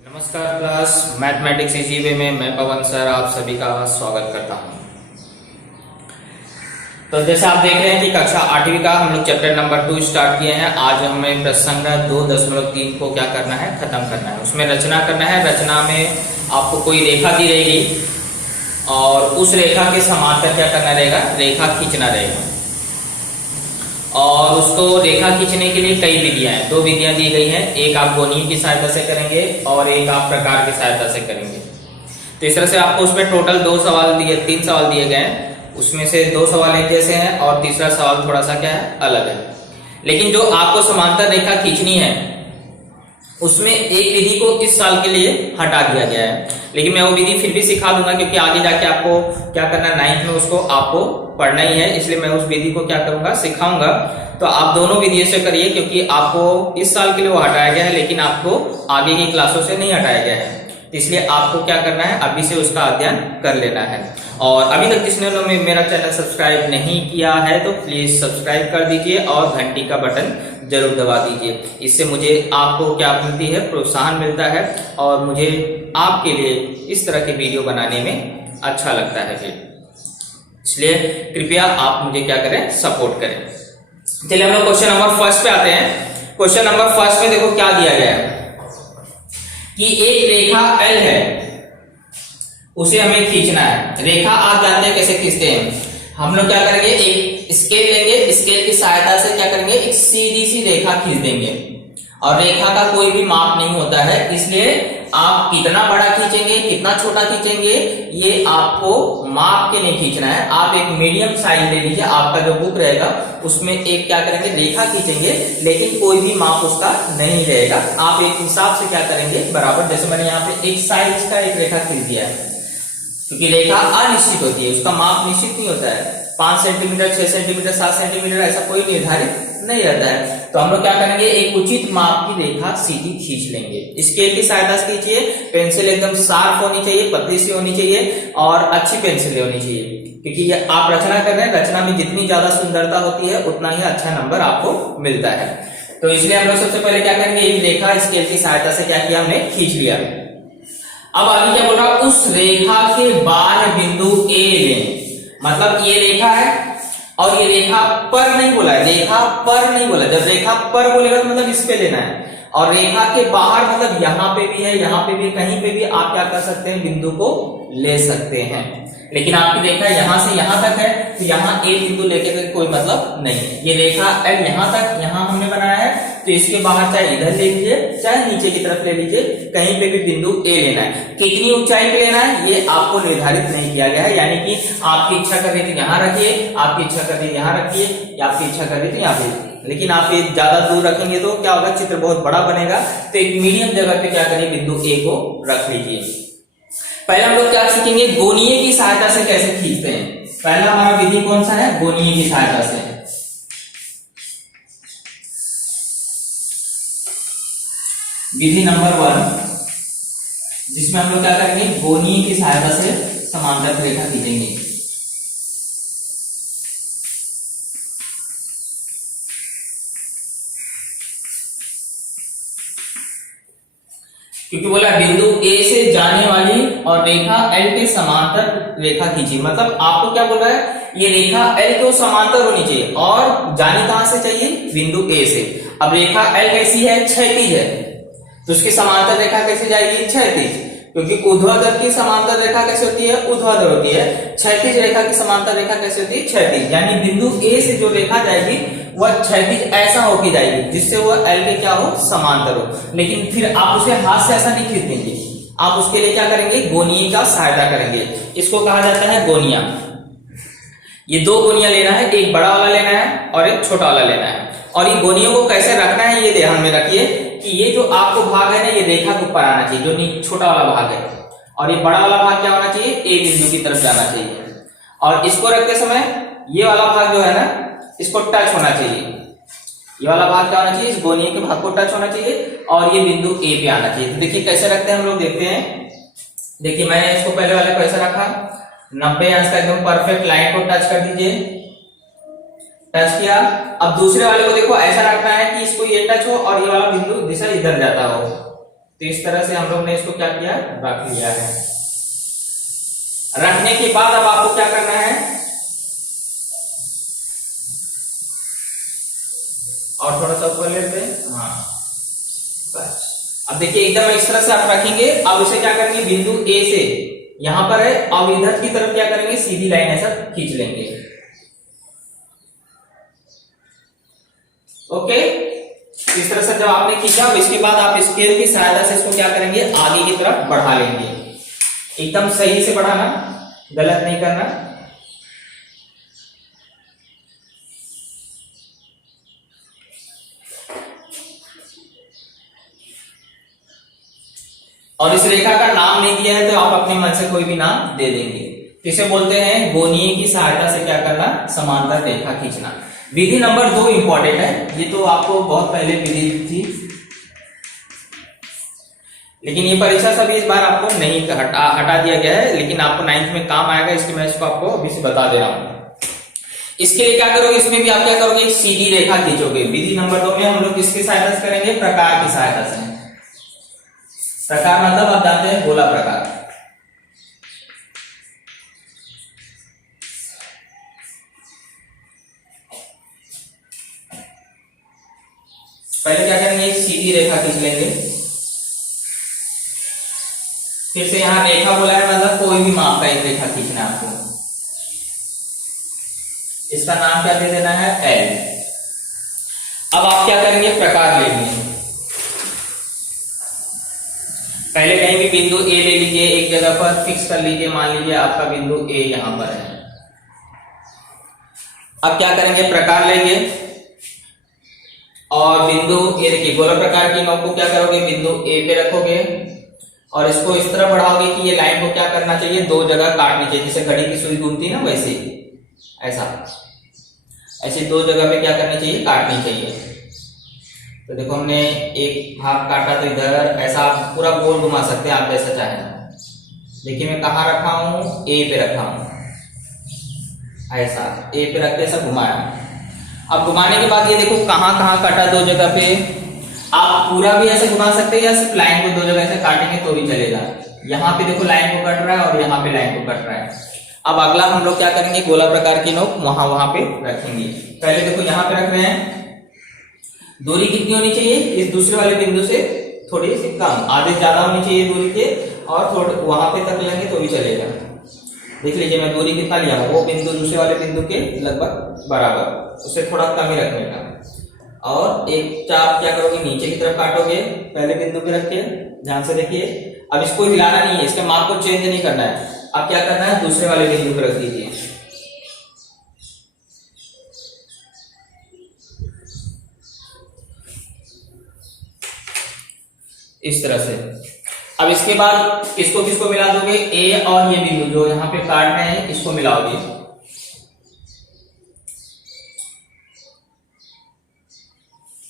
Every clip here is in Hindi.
नमस्कार क्लास मैथमेटिक्स इजी में मैं पवन सर आप सभी का स्वागत करता हूं। तो जैसे आप देख रहे हैं कि कक्षा 8वीं का हम लोग चैप्टर नंबर 2 स्टार्ट किए हैं। आज हमें प्रश्न संख्या 2.3 को क्या करना है, खत्म करना है। उसमें रचना करना है। रचना में आपको कोई रेखा दी रहेगी और उस रेखा के समांतर क्या करना रहेगा, रेखा खींचना रहेगा। और उसको रेखा खींचने के लिए कई विधियां हैं, 2 विधियां दी गई हैं। एक आप गोनीय की सहायता से करेंगे और एक आप प्रकार की सहायता से करेंगे। तो इस तरह से आपको उसमें टोटल 3 सवाल दिए गए हैं। उसमें से 2 सवाल एक जैसे हैं और तीसरा सवाल थोड़ा सा क्या है, अलग है। लेकिन जो आपको समांतर रेखा खींचनी है उसमें एक विधि को इस साल के लिए हटा दिया गया है, लेकिन मैं वो विधि फिर भी सिखा दूंगा क्योंकि आगे जाके आपको क्या करना है, 9th में उसको आपको पढ़ना ही है, इसलिए मैं उस विधि को क्या करूंगा, सिखाऊंगा। तो आप दोनों विधियों से करिए क्योंकि आपको इस साल के लिए वो हटाया गया है, लेकिन आपको आगे की क्लासों से नहीं हटाया गया है। इसलिए आपको क्या करना है, अभी से उसका अध्ययन कर लेना है। और अभी तक जिसने मेरा चैनल सब्सक्राइब नहीं किया है तो प्लीज सब्सक्राइब कर दीजिए और घंटी का बटन जरूर दबा दीजिए। इससे मुझे आपको क्या मिलती है, प्रोत्साहन मिलता है और मुझे आपके लिए इस तरह के वीडियो बनाने में अच्छा लगता है। फिर इसलिए कृपया आप मुझे क्या करें, सपोर्ट करें। चलिए हम लोग क्वेश्चन नंबर 1 पे आते हैं। क्वेश्चन नंबर 1 में देखो क्या दिया गया है कि एक रेखा L है, उसे हमें खींचना है। रेखा आप जानते हैं कैसे खींचते हैं। हम लोग क्या करेंगे, एक स्केल लेंगे, स्केल की सहायता से क्या करेंगे, एक सीधी सी रेखा खींच देंगे। और रेखा का कोई भी माप नहीं होता है, इसलिए आप कितना बड़ा खींचेंगे कितना छोटा खींचेंगे ये आपको माप के नहीं खींचना है। आप एक मीडियम साइज ले लीजिए, आपका जो बुक रहेगा उसमें एक क्या करेंगे, रेखा खींचेंगे, लेकिन कोई भी माप उसका नहीं रहेगा। आप एक हिसाब से क्या करेंगे, बराबर। जैसे मैंने यहाँ पे एक साइज का एक रेखा खींच दिया है, क्योंकि रेखा अनिश्चित होती है, उसका माप निश्चित नहीं होता है। 5 सेंटीमीटर, 6 सेंटीमीटर, 7 सेंटीमीटर ऐसा कोई निर्धारित नहीं रहता है। तो हम लोग क्या करेंगे, एक उचित माप की रेखा सीधी खींच लेंगे। स्केल की सहायता से खींचिए। पेंसिल एकदम शार्प होनी चाहिए, पतली सी होनी चाहिए और अच्छी पेंसिल होनी चाहिए, क्योंकि ये आप रचना कर रहे हैं। रचना में जितनी ज्यादा सुंदरता होती है उतना ही अच्छा नंबर आपको मिलता है। तो इसलिए हम लोग सबसे पहले क्या करेंगे, एक रेखा स्केल की सहायता से क्या किया, हमने खींच लिया। अब आगे क्या बोल रहा है, उस रेखा के बाह्य बिंदु A लें। मतलब ये रेखा है और ये रेखा पर नहीं बोला है, रेखा पर नहीं बोला। जब रेखा पर बोलेगा तो मतलब इस पे लेना है। और रेखा के बाहर मतलब यहाँ पे भी है, यहाँ पे भी, कहीं पे भी आप क्या कर सकते हैं, बिंदु को ले सकते हैं। लेकिन आपकी रेखा यहाँ से यहाँ तक है तो यहाँ एक बिंदु लेके तो कोई मतलब नहीं है। ये रेखा L यहाँ तक, यहाँ हमने बनाया है, तो इसके बाहर चाहे इधर ले लीजिए चाहे नीचे की तरफ ले लीजिए, कहीं पे भी बिंदु A लेना है। कितनी ऊंचाई पे लेना है ये आपको निर्धारित नहीं किया गया है, यानी कि आपकी इच्छा कर रही तो यहाँ रखिए, आपकी इच्छा कर रही यहाँ रखिए, या आपकी इच्छा कर रही तो यहाँ पे। लेकिन आप ये ज्यादा दूर रखेंगे तो क्या होगा, चित्र बहुत बड़ा बनेगा। तो एक मीडियम जगह पे क्या करिए, बिंदु A को रख लीजिए। पहले हम लोग क्या सीखेंगे, गोनीय की सहायता से कैसे खींचते हैं। पहला हमारा विधि कौन सा है, गोनीय की सहायता से। विधि नंबर 1, जिसमें हम लोग क्या करेंगे, गोनीय की सहायता से समांतर रेखा खींचेंगे। क्योंकि बोला बिंदु A से जाने वाली और रेखा L के समांतर रेखा खींची। मतलब आपको क्या बोल रहा है, ये रेखा L को समांतर होनी चाहिए और जानी कहां से चाहिए, बिंदु A से। अब रेखा L कैसी है, क्षैतिज है, तो उसकी समांतर रेखा कैसे जाएगी, क्षैतिज। क्योंकि ऊर्ध्वाधर की समांतर रेखा कैसे होती है, ऊर्ध्वाधर होती है। क्षैतिज रेखा की समांतर रेखा कैसे होती है, क्षैतिज। यानी बिंदु A से जो रेखा जाएगी वह क्षैतिज ऐसा होके जाएगी जिससे वह L के क्या हो, समांतर हो। लेकिन फिर आप उसे हाथ से ऐसा नहीं खींच देंगे, आप उसके लिए क्या करेंगे, गोनीय का सहायता करेंगे। इसको कहा जाता है गोनिया। ये 2 गोनिया लेना है, एक बड़ा वाला लेना है और एक छोटा वाला लेना है। और ये गोनियों को कैसे रखना है ये ध्यान में रखिए कि ये जो आपको भाग है ना, ये रेखा के ऊपर आना चाहिए, जो छोटा वाला भाग है। और ये बड़ा वाला भाग क्या होना चाहिए, A बिंदु की तरफ जाना चाहिए। और इसको रखते समय ये वाला भाग जो है ना, इसको टच होना चाहिए। ये वाला भाग क्या होना चाहिए, इस गोनीय के भाग को टच होना चाहिए और ये बिंदु A पे आना चाहिए। तो देखिए कैसे रखते हैं हम लोग, देखते हैं। देखिए मैंने इसको पहले वाले को ऐसा रखा, 90 अंश का एकदम परफेक्ट लाइन को टच कर दीजिए, टच किया। अब दूसरे वाले को देखो ऐसा रखना है कि इसको ये टच हो और ये वाला बिंदु दिशा इधर जाता हो। तो इस तरह से हम लोग ने इसको क्या किया, रख लिया है। रखने के बाद अब आपको क्या करना है, और थोड़ा सा ऊपर लेते हैं, हाँ बस। अब देखिए एकदम इस तरह से आप रखेंगे। अब उसे क्या करेंगे, बिंदु ए से यहां पर है, अब इधर की तरफ क्या करेंगे, सीधी लाइन ऐसा खींच लेंगे। ओके, इस तरह से जब आपने खींचा, इसके बाद आप स्केल की सहायता से इसको क्या करेंगे, आगे की तरफ बढ़ा लेंगे। एकदम सही से बढ़ाना, गलत नहीं करना। और इस रेखा का नाम नहीं दिया है तो आप अपने मन से कोई भी नाम दे देंगे। इसे बोलते हैं गोनीय की सहायता से क्या करना, समांतर रेखा खींचना। विधि नंबर 2 इंपॉर्टेंट है, ये तो आपको बहुत पहले विधि थी, लेकिन ये परीक्षा सभी इस बार आपको नहीं हटा दिया गया है, लेकिन आपको 9th में काम आएगा, इसलिए मैं इसको आपको अभी से बता दे रहा हूं। इसके लिए क्या करोगे, इसमें भी आप क्या करोगे, एक सीधी रेखा खींचोगे। विधि नंबर 2 में हम लोग किसकी सहायता से करेंगे, प्रकार की सहायता से। प्रकार मतलब आप जानते हैं गोला प्रकार। पहले क्या करेंगे, एक सीधी रेखा खींच लेंगे। फिर से यहां रेखा बोला है मतलब कोई भी माप का एक रेखा खींचना है आपको। इसका नाम क्या दे देना है, एल। अब आप क्या करेंगे, प्रकार लेंगे। पहले कहीं भी बिंदु ए ले लीजिए, एक जगह पर फिक्स कर लीजिए। मान लीजिए आपका बिंदु ए यहां पर है। अब क्या करेंगे, प्रकार लेंगे और बिंदु ये देखिए गोला प्रकार की नोक को क्या करोगे, बिंदु ए पे रखोगे और इसको इस तरह बढ़ाओगे कि ये लाइन को क्या करना चाहिए, 2 जगह काटनी चाहिए। जैसे घड़ी की सुई घूमती है ना, वैसे ऐसे 2 जगह पे क्या करनी चाहिए, काटनी चाहिए। तो देखो हमने एक भाग काटा, तो इधर ऐसा आप पूरा गोल घुमा सकते हैं आप जैसा चाहें। देखिए मैं कहाँ रखा हूं, ए पे रखा हूं, ऐसा ए पे रख के ऐसा घुमाया। अब घुमाने के बाद ये देखो कहाँ कहाँ काटा, 2 जगह पे। आप पूरा भी ऐसे घुमा सकते हैं या सिर्फ लाइन को 2 जगह से काटेंगे तो भी चलेगा। यहाँ पे देखो लाइन को कट रहा है और यहाँ पे लाइन को कट रहा है। अब अगला हम लोग क्या करेंगे, गोला प्रकार की नोक वहां पे रखेंगे। पहले देखो यहाँ पे रख रहे हैं, दूरी कितनी होनी चाहिए, इस दूसरे वाले बिंदु से थोड़ी सी कम, आधे ज्यादा होनी चाहिए दूरी के, और थोड़े वहां पे तक लेंगे तो भी चलेगा। देख लीजिए मैं दूरी कितना लिया हूं, वो बिंदु दूसरे वाले बिंदु के लगभग बराबर, उससे थोड़ा कम ही रखने का। और एक चाप क्या करोगे, नीचे की तरफ काटोगे, पहले बिंदु पे रख के ध्यान से देखिए। अब इसको हिलाना नहीं है, इसके माप को चेंज नहीं करना है। अब क्या करना है, दूसरे वाले बिंदु पे रख दीजिए। इस तरह से। अब इसके बाद किसको किसको मिला दोगे, ए और ये बिंदु जो यहाँ पे काट रहे हैं इसको मिलाओगे।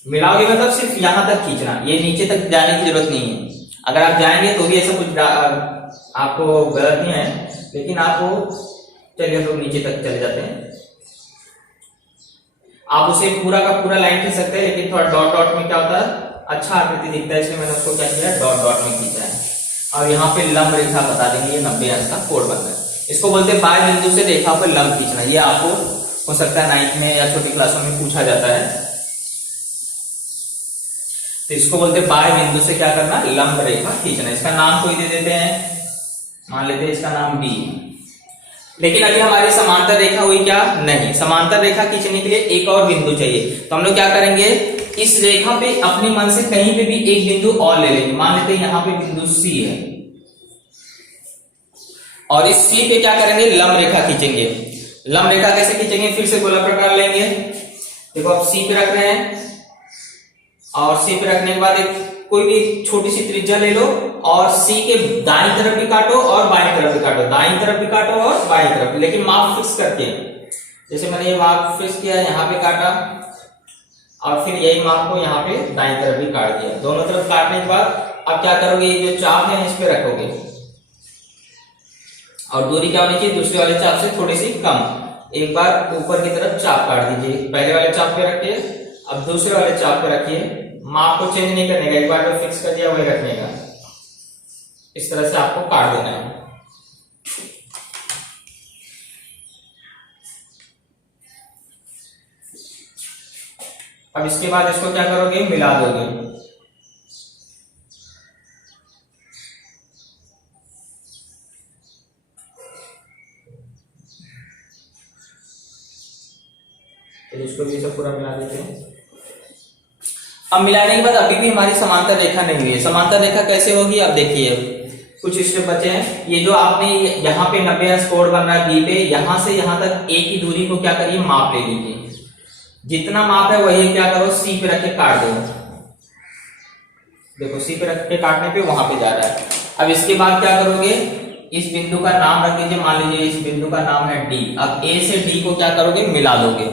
मिलाओगे मतलब सिर्फ यहां तक खींचना, ये नीचे तक जाने की जरूरत नहीं है। अगर आप जाएंगे तो भी ऐसा कुछ आपको गलत नहीं है, लेकिन आपको चलिए हम लोग नीचे तक चले जाते हैं। आप उसे पूरा का पूरा लाइन खींच सकते हैं, लेकिन थोड़ा डॉट डॉट में क्या होता है, अच्छा आकृति दिखता है, इसलिए मैंने उसको क्या किया, डॉट डॉट में खींचा है। और यहाँ पे लंब रेखा बता देंगे, ये 90 अंश का कोण बनता है। इसको बोलते हैं बाह्य बिंदु से रेखा पर लंब खींचना। ये आपको हो सकता है 9th में या छोटी क्लासों में पूछा जाता है। तो इसको बोलते हैं बाह्य बिंदु से क्या करना, लंब रेखा खींचना। इसका नाम कोई दे देते हैं, मान लेते हैं इसका नाम बी। लेकिन अभी हमारी समांतर रेखा हुई क्या, नहीं। समांतर रेखा खींचने के लिए एक और बिंदु चाहिए, तो हम लोग क्या करेंगे, इस रेखा पे अपने मन से कहीं पे भी एक बिंदु और ले लेंगे। मान लेते हैं यहाँ पे बिंदु सी है, और इस सी पे क्या करेंगे, लंब रेखा खींचेंगे। लंब रेखा कैसे खींचेंगे, फिर से गोला प्रकार लेंगे। देखो आप सी पे रख रहे हैं, और सी पे रखने के बाद एक कोई भी छोटी सी त्रिज्या ले लो, और सी के दाईं तरफ भी काटो और बाईं तरफ भी काटो, दाईं तरफ भी काटो और बाईं तरफ, लेकिन माप फिक्स करके। जैसे मैंने ये माप फिक्स किया, यहाँ पे काटा, और फिर यही माप को यहाँ पे दाईं तरफ भी काट दिया। दोनों तरफ काटने के बाद अब क्या करोगे, ये जो चाप है इस पे रखोगे, और दूरी क्या होनी चाहिए, दूसरे वाले चाप से थोड़ी सी कम। एक बार ऊपर की तरफ चाप काट दीजिए, पहले वाले चाप पे रखिए, अब दूसरे वाले चाप पे रखिए, माप को चेंज नहीं करने का, एक बार जो फिक्स कर दिया वही रखने का। इस तरह से आपको काट देना है। अब इसके बाद इसको क्या करोगे, मिला दोगे। तो इसको भी सब पूरा मिला देते हैं। अब मिलाने के बाद अभी भी हमारी समांतर रेखा नहीं हुई है। समांतर रेखा कैसे होगी, अब देखिए कुछ स्टेप बचे हैं। ये जो आपने यहाँ पे 90 अंश कोण बन रहा है बी पे, यहां से यहां तक एक ही दूरी को क्या करिए, माप ले लीजिए। जितना माप है वही क्या करो, सी पे रख के काट दो। देखो सी पे रख के काटने पे वहां पे जा रहा है। अब इसके बाद क्या करोगे, इस बिंदु का नाम रख लीजिए, मान लीजिए इस बिंदु का नाम है डी। अब ए से डी को क्या करोगे, मिला दोगे।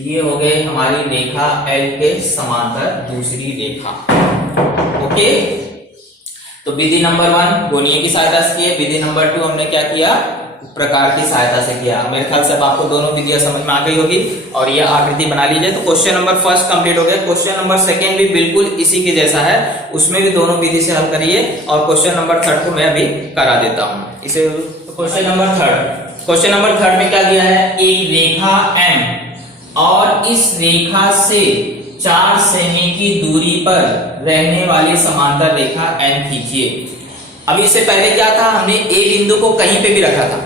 ये हो गए हमारी रेखा एल के समांतर दूसरी रेखा। ओके, तो विधि नंबर 1 गोनीय की सहायता से किए, विधि नंबर 2 हमने क्या किया, प्रकार की सहायता से किया। मेरे ख्याल से अब आपको दोनों विधियां समझ में आ गई होगी और ये आकृति बना लीजिए। तो क्वेश्चन नंबर 1 कंप्लीट हो गया। क्वेश्चन नंबर 2 भी बिल्कुल इसी के जैसा है, उसमें भी दोनों विधि से हल करिए और क्वेश्चन नंबर 3 को मैं अभी करा देता हूं इसे। क्वेश्चन नंबर 3 में क्या दिया है, एक रेखा M और इस रेखा से 4 सेमी की दूरी पर रहने वाली समांतर रेखा N खींचिए। अभी इससे पहले क्या था, हमने ए बिंदु को कहीं पे भी रखा था,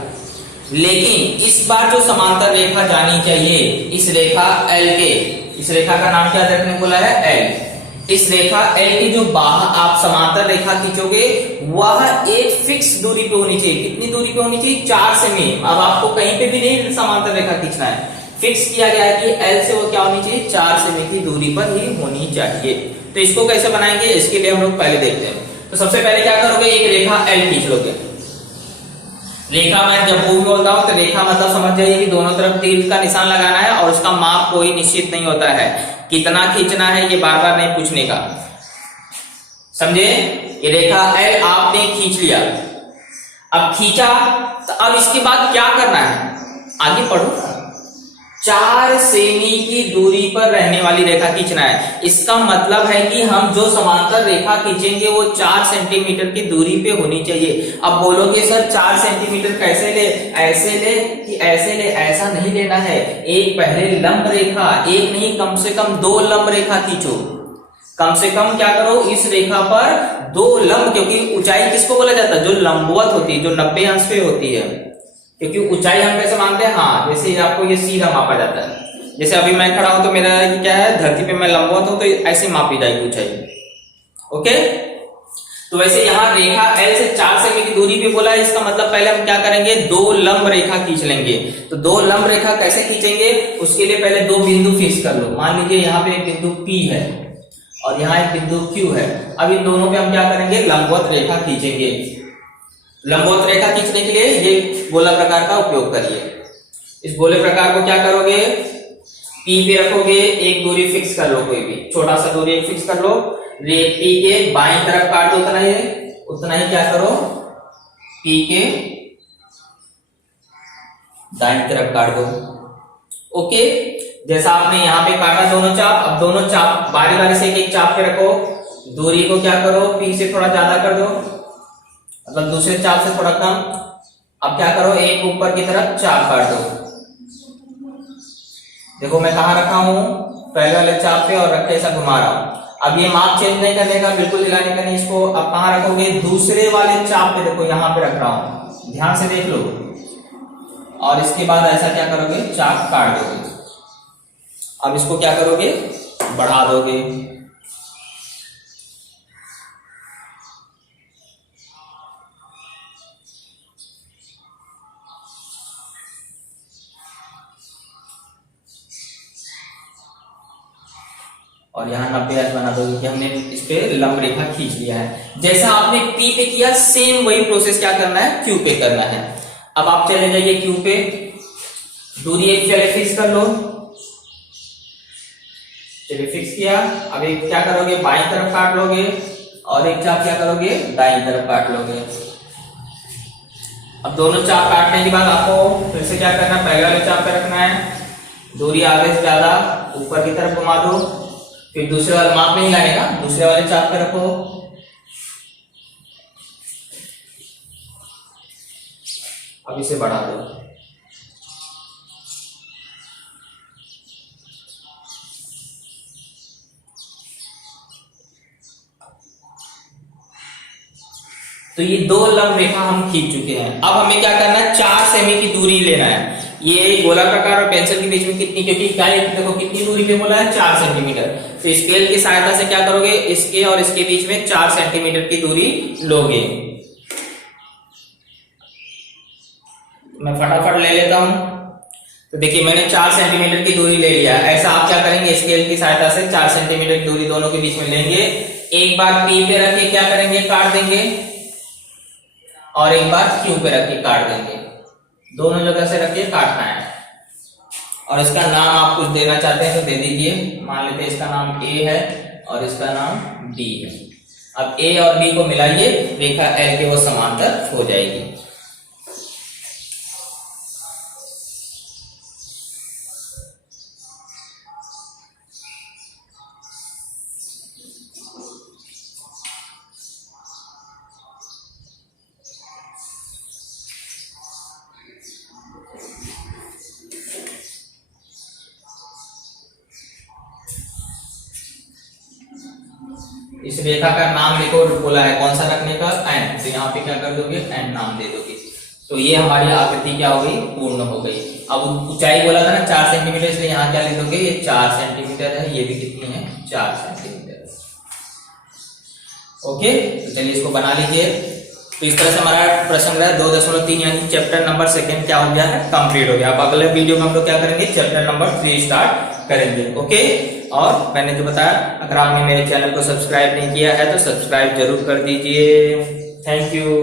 लेकिन इस बार जो समांतर रेखा जानी चाहिए, इस रेखा L के, इस रेखा का नाम क्या रखने बोला है, L। इस रेखा L की जो बाहर आप समांतर रेखा खींचोगे वह एक फिक्स दूरी पे होनी चाहिए। कितनी दूरी पे होनी चाहिए, 4 सेमी। अब आपको कहीं पे भी नहीं समांतर रेखा खींचना है, फिक्स किया गया है कि L से वो क्या होनी चाहिए, 4 सेमी की दूरी पर ही होनी चाहिए। तो इसको कैसे बनाएंगे, इसके लिए हम लोग पहले देखते हैं। तो सबसे पहले क्या करोगे, एक रेखा L खींच लोगे। रेखा मैं जब वो भी बोलता हूं तो रेखा मतलब समझ जाइए कि दोनों तरफ तीर का निशान लगाना है और उसका माप कोई निश्चित नहीं होता है, कितना खींचना है ये बार बार नहीं पूछने का, समझे। ये रेखा L आपने खींच लिया। अब खींचा तो अब इसके बाद क्या करना है, आगे पढ़ो। 4 सेमी की दूरी पर रहने वाली रेखा खींचना है। इसका मतलब है कि हम जो समांतर रेखा खींचेंगे वो 4 सेंटीमीटर की दूरी पे होनी चाहिए। अब बोलोगे सर 4 सेंटीमीटर कैसे ले, ऐसे ले कि ऐसे ले, ऐसा नहीं लेना है। एक पहले लंब रेखा, एक नहीं कम से कम 2 लंब रेखा खींचो। कम से कम क्या करो, इस रेखा पर 2 लंब, क्योंकि ऊंचाई किसको बोला जाता है, जो लंबवत होती है, जो 90 अंश पे होती है। क्योंकि ऊंचाई हम कैसे मानते हैं, हाँ जैसे आपको ये सीधा मापा जाता है। जैसे अभी मैं खड़ा हूं तो मेरा क्या है, धरती पे मैं लंबवत हूं तो ऐसे मापी जाएगी ऊंचाई। ओके, तो वैसे यहाँ रेखा L से 4 सेमी की दूरी पे बोला है, इसका मतलब पहले हम क्या करेंगे, 2 लंब रेखा खींच लेंगे। तो 2 लंब रेखा कैसे खींचेंगे, उसके लिए पहले 2 बिंदु फिक्स कर लो। मान लीजिए यहाँ पे एक बिंदु P है और यहाँ एक बिंदु Q है। अब इन दोनों पे हम क्या करेंगे, लंबवत रेखा खींचेंगे। लंबवत रेखा खींचने के लिए ये गोला प्रकार का उपयोग करिए। इस गोले प्रकार को क्या करोगे, P पे रखोगे, एक दूरी फिक्स कर लो, कोई भी छोटा सा दूरी एक फिक्स कर लो। P के बाईं तरफ काट दो, उतना ही क्या करो, P के दाईं तरफ काट दो। ओके, जैसा आपने यहाँ पे काटा दोनों चाप, अब दोनों चाप बारी बारी से एक चाप पे रखो। दूरी को क्या करो, P से थोड़ा ज्यादा कर दो, मतलब दूसरे चाप से थोड़ा कम। अब क्या करो, एक ऊपर की तरफ चाप काट दो। देखो मैं कहां रखा हूं, पहले वाले चाप पे, और रखे ऐसा घुमा रहा हूं। अब ये माप चेंज नहीं करने का, बिल्कुल हिलाने का नहीं इसको। अब कहां रखोगे, दूसरे वाले चाप पे, देखो यहां पे रख रहा हूं, ध्यान से देख लो। और इसके बाद ऐसा क्या करोगे, चाप काट दोगे। अब इसको क्या करोगे, बढ़ा दोगे। और यहाँ 90 अंश बना दोगे कि हमने इस पे लंब रेखा खींच लिया है। जैसा आपने P पे किया, सेम वही प्रोसेस क्या करना है, Q पे करना है। अब आप चले जाइए Q पे, दूरी एक चले फिक्स कर लो। चलिए फिक्स किया। अब एक क्या करोगे, बाईं तरफ काट लोगे और एक चाप क्या करोगे, दाईं तरफ काट लोगे। अब दोनों चाप काटने के बाद आपको फिर से क्या करना है, पहले वाले चाप पे रखना है, दूरी आगे से ज्यादा ऊपर की तरफ घुमा दो, फिर दूसरे वाले माप नहीं लाएगा, दूसरे वाले चाप पे रखो, अब इसे बढ़ा दो। तो ये 2 लंब रेखा हम खींच चुके हैं। अब हमें क्या करना है, 4 सेमी की दूरी लेना है। ये गोला प्रकार और पेंसिल के बीच में कितनी, क्योंकि इकाई देखो कितनी दूरी पे बोला है, 4 सेंटीमीटर। तो स्केल की सहायता से क्या करोगे, इसके और इसके बीच में 4 सेंटीमीटर की दूरी लोगे। मैं फटाफट ले लेता हूं। तो देखिए मैंने 4 सेंटीमीटर की दूरी ले लिया। ऐसा आप क्या करेंगे, स्केल की सहायता से 4 सेंटीमीटर की दूरी दोनों के बीच में लेंगे। एक बार P पे रख के क्या करेंगे, काट देंगे, और एक बार Q पे रख के काट देंगे। दोनों जगह से रख के काटना है। और इसका नाम आप कुछ देना चाहते हैं तो दे दीजिए। मान लेते हैं इसका नाम A है और इसका नाम B है। अब A और B को मिलाइए, रेखा L के वो समांतर हो जाएगी। इस रेखा का नाम देखो बोला है कौन सा रखने का, एन। तो यहाँ पे क्या कर दोगे, एन नाम दे दोगे। तो ये हमारी आकृति क्या हो गई, पूर्ण हो गई। अब ऊंचाई बोला था ना 4 सेंटीमीटर, इसलिए यहाँ क्या लिख दोगे, ये 4 सेंटीमीटर है, ये भी कितनी है, 4 सेंटीमीटर। ओके, तो चलिए इसको बना लीजिए। तो इस तरह से हमारा प्रश्न रहा 2.3 यानी चैप्टर नंबर 2 क्या हो गया है, कंप्लीट हो गया। अब अगले वीडियो में हम लोग क्या करेंगे, चैप्टर नंबर 3 स्टार्ट करेंगे। ओके, और मैंने जो बताया, अगर आपने मेरे चैनल को सब्सक्राइब नहीं किया है तो सब्सक्राइब जरूर कर दीजिए। Thank you.